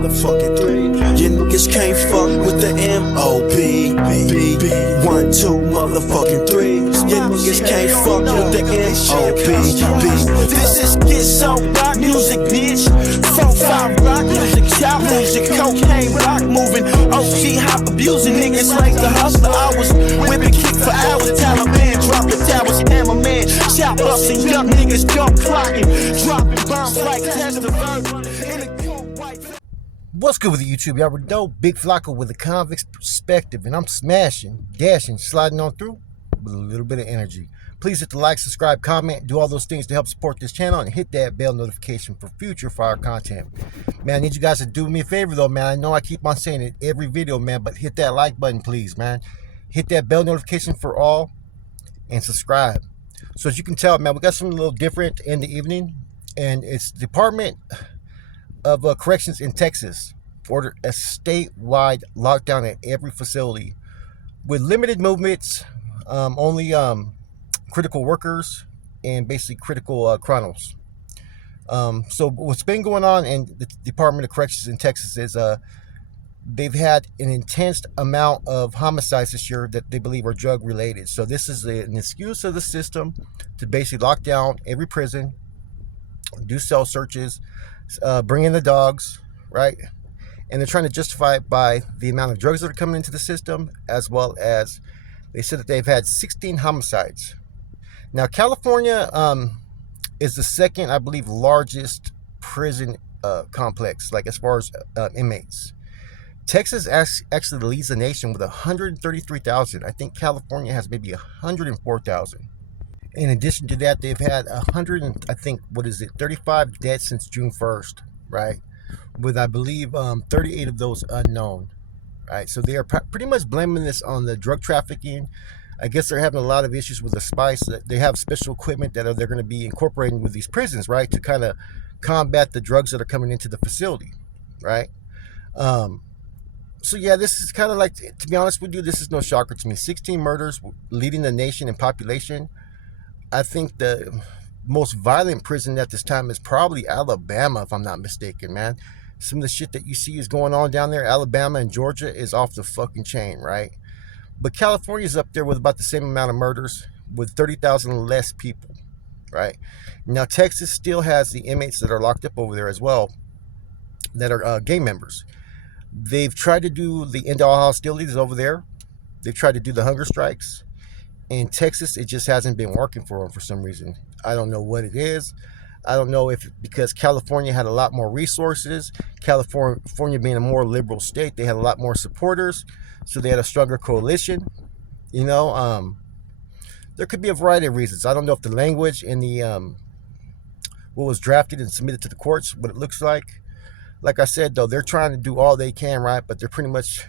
motherfucking 3. You niggas can't fuck with the M.O.B. 1, 2, motherfucking 3. You niggas can't fuck with the M.O.B. This is Get So Rock music, bitch. 4-5 rock music, child music, cocaine rock moving, OG hop abusing niggas like the hustler. I was whipping kick for hours, Taliban dropping towers, hammerman, chop busting young niggas, gun clocking, dropping bombs like Testavert in a cold white. What's good with the YouTube? Y'all already know, Big Flocko with a convict's perspective, and I'm smashing, dashing, sliding on through with a little bit of energy. Please hit the like, subscribe, comment, do all those things to help support this channel, and hit that bell notification for future fire content. Man, I need you guys to do me a favor though, man. I know I keep on saying it every video, man, but hit that like button, please, man. Hit that bell notification for all, and subscribe. So as you can tell, man, we got something a little different in the evening, and it's Department of Corrections in Texas ordered a statewide lockdown at every facility with limited movements, only critical workers and basically critical chronos. So what's been going on in the Department of Corrections in Texas is they've had an intense amount of homicides this year that they believe are drug related. So this is an excuse of the system to basically lock down every prison, do cell searches, bring in the dogs, right? And they're trying to justify it by the amount of drugs that are coming into the system, as well as they said that they've had 16 homicides. Now, California is the second, I believe, largest prison complex, like as far as inmates. Texas actually leads the nation with 133,000. I think California has maybe 104,000. In addition to that, they've had 35 deaths since June 1st, right? With, I believe, 38 of those unknown, right? So they are pretty much blaming this on the drug trafficking. I guess they're having a lot of issues with the spice. They have special equipment that they're going to be incorporating with these prisons, right, to kind of combat the drugs that are coming into the facility, right? So yeah, this is kind of like, to be honest with you, this is no shocker to me. 16 murders, leading the nation in population. I think the most violent prison at this time is probably Alabama, if I'm not mistaken, man. Some of the shit that you see is going on down there, Alabama and Georgia, is off the fucking chain, right? But California's up there with about the same amount of murders, with 30,000 less people, right? Now, Texas still has the inmates that are locked up over there as well, that are gang members. They've tried to do the end-all hostilities over there. They've tried to do the hunger strikes. In Texas, it just hasn't been working for them for some reason. I don't know what it is. I don't know if because California had a lot more resources, California being a more liberal state, they had a lot more supporters, so they had a stronger coalition. You know, there could be a variety of reasons. I don't know if the language in the what was drafted and submitted to the courts, what it looks like. Like I said, though, they're trying to do all they can, right? But they're pretty much,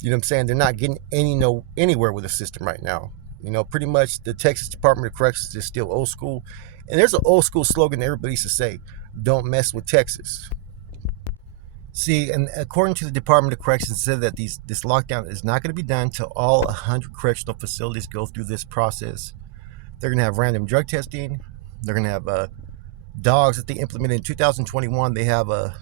you know what I'm saying, they're not getting anywhere with the system right now. You know, pretty much the Texas Department of Corrections is still old school. And there's an old school slogan that everybody used to say, don't mess with Texas. See, and according to the Department of Corrections, it said that this lockdown is not going to be done until all 100 correctional facilities go through this process. They're going to have random drug testing. They're going to have dogs that they implemented in 2021. They have a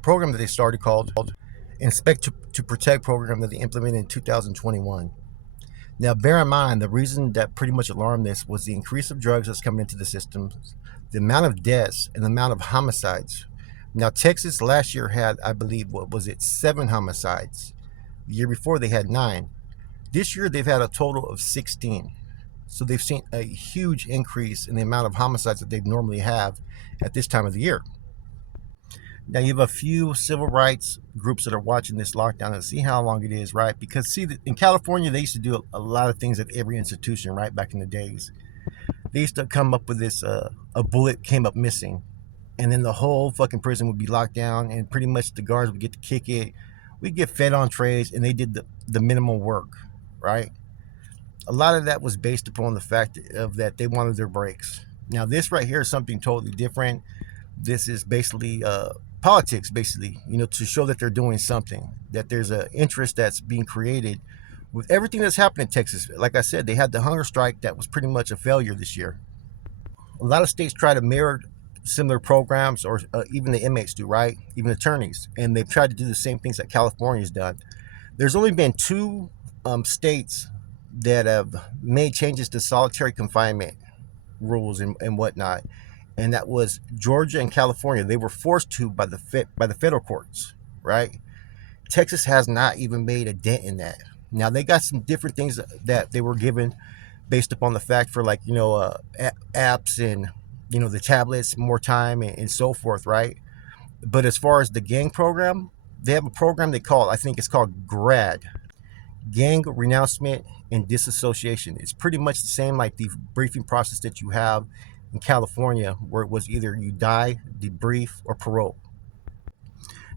program that they started called Inspect to Protect program that they implemented in 2021. Now, bear in mind, the reason that pretty much alarmed this was the increase of drugs that's coming into the system, the amount of deaths, and the amount of homicides. Now, Texas last year had, I believe, 7 homicides. The year before, they had 9. This year, they've had a total of 16. So they've seen a huge increase in the amount of homicides that they normally have at this time of the year. Now, you have a few civil rights groups that are watching this lockdown and see how long it is, right? Because, see, in California, they used to do a lot of things at every institution, right, back in the days. They used to come up with this, a bullet came up missing, and then the whole fucking prison would be locked down, and pretty much the guards would get to kick it. We'd get fed on trays, and they did the minimal work, right? A lot of that was based upon the fact of that they wanted their breaks. Now, this right here is something totally different. This is basically politics, basically, you know, to show that they're doing something, that there's an interest that's being created with everything that's happened in Texas. Like I said, they had the hunger strike that was pretty much a failure this year. A lot of states try to mirror similar programs, or even the inmates do, right? Even attorneys. And they've tried to do the same things that California's done. There's only been two states that have made changes to solitary confinement rules and whatnot, and that was Georgia and California. They were forced to by the federal courts, right? Texas has not even made a dent in that. Now they got some different things that they were given based upon the fact for, like, apps and the tablets, more time and so forth, right? But as far as the gang program, they have a program I think it's called GRAD, Gang Renouncement and Disassociation. It's pretty much the same like the briefing process that you have in California, where it was either you die, debrief, or parole.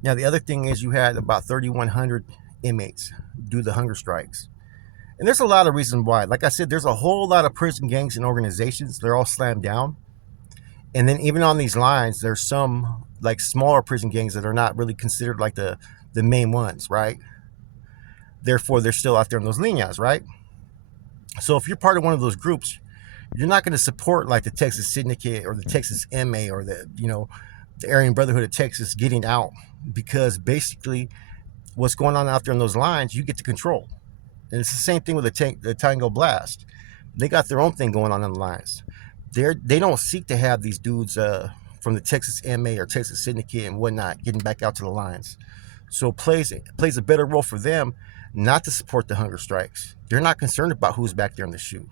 Now the other thing is, you had about 3,100 inmates do the hunger strikes. And there's a lot of reasons why. Like I said, there's a whole lot of prison gangs and organizations. They're all slammed down. And then even on these lines, there's some like smaller prison gangs that are not really considered like the main ones, right? Therefore, they're still out there in those lineas, right? So if you're part of one of those groups, you're not going to support like the Texas Syndicate or the Texas MA or the Aryan Brotherhood of Texas getting out, because basically what's going on out there in those lines, you get to control. And it's the same thing with the Tango Blast. They got their own thing going on in the lines. They don't seek to have these dudes from the Texas MA or Texas Syndicate and whatnot getting back out to the lines. So it plays a better role for them not to support the hunger strikes. They're not concerned about who's back there in the shoe,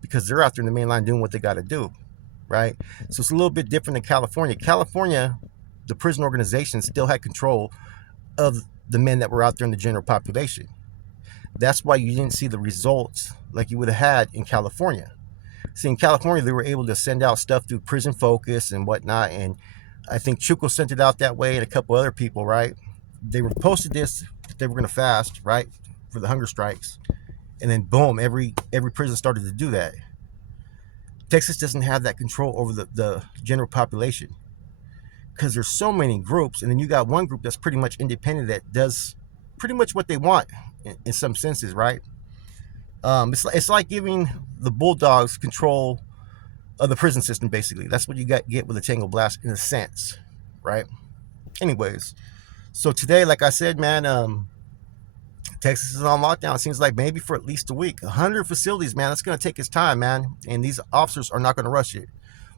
because they're out there in the main line doing what they got to do, right? So it's a little bit different than California. California, the prison organization still had control of the men that were out there in the general population. That's why you didn't see the results like you would have had in California. See, in California, they were able to send out stuff through Prison Focus and whatnot, and I think Chuco sent it out that way, and a couple other people, right? They were posted this, they were going to fast, right, for the hunger strikes, and then boom, every prison started to do that. Texas doesn't have that control over the general population, because there's so many groups, and then you got one group that's pretty much independent that does pretty much what they want in some senses, right? It's like giving the Bulldogs control of the prison system, basically. That's what you get with the Tango Blast in a sense, right? Anyways, so today, like I said, man, Texas is on lockdown. It seems like maybe for at least a week. 100 facilities, man. That's going to take its time, man. And these officers are not going to rush it.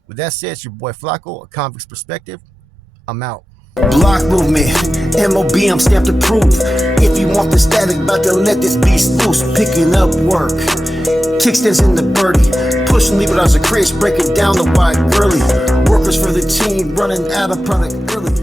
With that said, it's your boy Flacco, A Convict's Perspective. I'm out. Block movement, MOB, I'm stamped approved. If you want the static, about to let this beast loose. Picking up work, kickstands in the birdie, pushing leave it as a craze, breaking down the wide girly. Workers for the team, running out of product early.